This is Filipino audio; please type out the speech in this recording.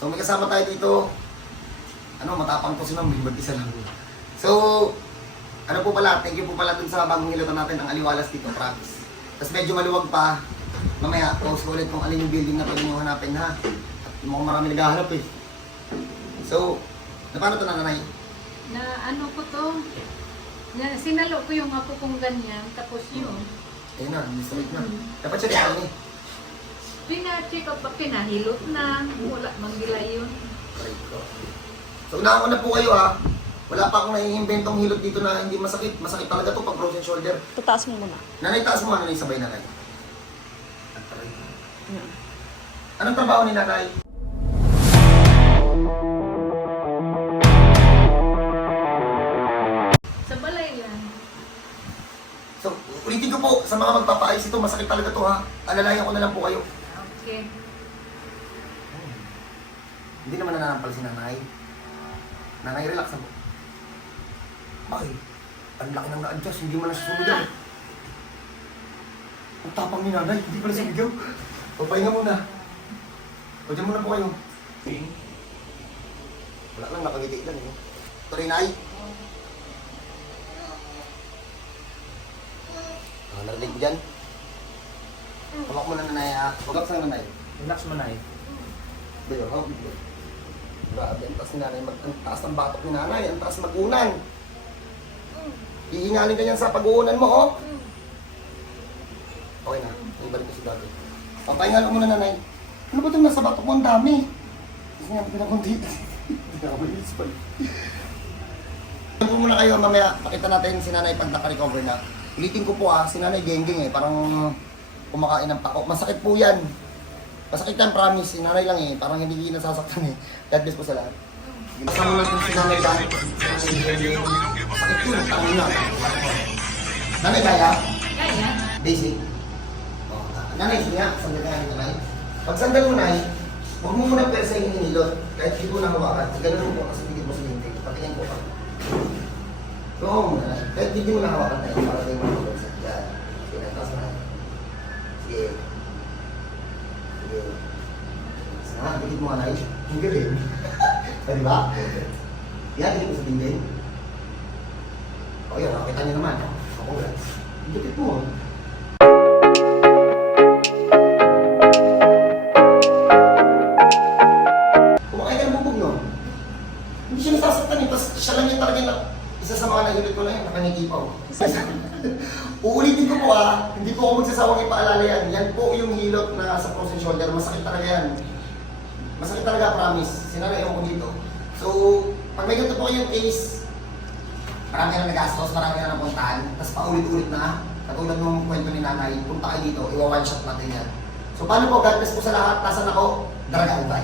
So may kasama tayo dito. Ano, matapang to si Ma'am, isa lang. So, ano po pala, thank you po pala dun sa bagong hilatan natin, ang aliwalas dito, promise. Tapos medyo maluwag pa. Mamaya, post ko ulit kung alin yung building na pwede nyo hanapin ha. At mukhang marami naghahanap eh. So, paano ito nanay? Na ano ko to, na, sinalo ko yung ako kong ganyan, tapos yun. Ayun na, straight na. Dapat siya dito eh. Pina-check up pa, pinahilot na, wala manggilay yun. Right ko. So, unahan na po kayo ha. Wala pa akong naiimbentong hilot dito na hindi masakit. Masakit talaga to pag frozen shoulder. Tataas mo muna. Nanay, taas mo nanay, sabay nanay. Anong trabaho ni nanay? Sa balay yan. So, ulitin ko po, sa mga magpapaayos ito, masakit talaga to ha. Alalayan ko na lang po kayo. Okay. Hindi naman nananampal si nanay. Nanay, relax na po. Bakit? Ang laki ng na-adjust, hindi mo na susunod yan. Ang tapang ni nanay, hindi pala sumigaw. Papahinga muna. O, dyan muna po kayo. Wala lang, nakangiti lang eh. Tuloy, nay. Narinig mo dyan? Hamak mo na nanay ha. Huwag ka sa nanay. Relax mo na eh. Pero, ha? Grabe, ang taas ni nanay. Ang taas ng batok ni nanay. Ang taas mag-unan. Hihingalin ka niyan sa pag-uunan mo, oh. Okay na. Ibalik ko si dati. Papahingal ko muna, nanay. Ano ba itong nasa batok mo? Ang dami. Kasi nga, pinakunti. Hindi na ako malinis pa. Ano muna kayo, mamaya pakita natin si nanay pag naka-recover na. Ulitin ko po si nanay geng-geng eh. Parang kumakain ng pako. Masakit po yan. Masakit yan, promise. Si nanay lang eh. Parang hindi kita nasasaktan eh. God bless po sa lahat. Kasama natin si nanay dahil. Sakit yun. Tangin na. Nanay kaya? Kaya? Basic. Oh, nanay, sige nga. Sandal ka nga nanay. Pag sandal mo nanay, huwag mo muna pera sa hininilot. Kahit hindi ko na hawakan. Ganun mo po kasi bigit mo sa lintik. Patingin ko pa. Oo, kahit hindi mo na hawakan tayo. Para tayo mga pagkakas. Yan. Sige na. Taas na. Sige. Sige. Sana, bigit mo nga nanay. Hindi rin. Di ba? Yan, bigit mo sa dindin. O yun, nakita niyo naman. Congrats. Bigit mo. Kumakain ka ng bubog, no? Hindi siya nasasaktan eh. Tapos siya lang yung talaga na isa sa mga nagulit ko na yun, nakangikipaw. Uulitin ko po hindi po ako magsasawang ipaalala yan. Yan po yung hilot na sa frozen shoulder. Masakit talaga yan. Masakit talaga, promise. Sinarayan ko dito. So, pag may ganito po kayong case, marami na nagastos, marami na napuntahan, tapos paulit-ulit na, katulad ng kwento ni nanay, punta kayo dito, iwa-one shot natin yan. So, paano po? God bless po sa lahat. Tasan ako, Daraga Ubay.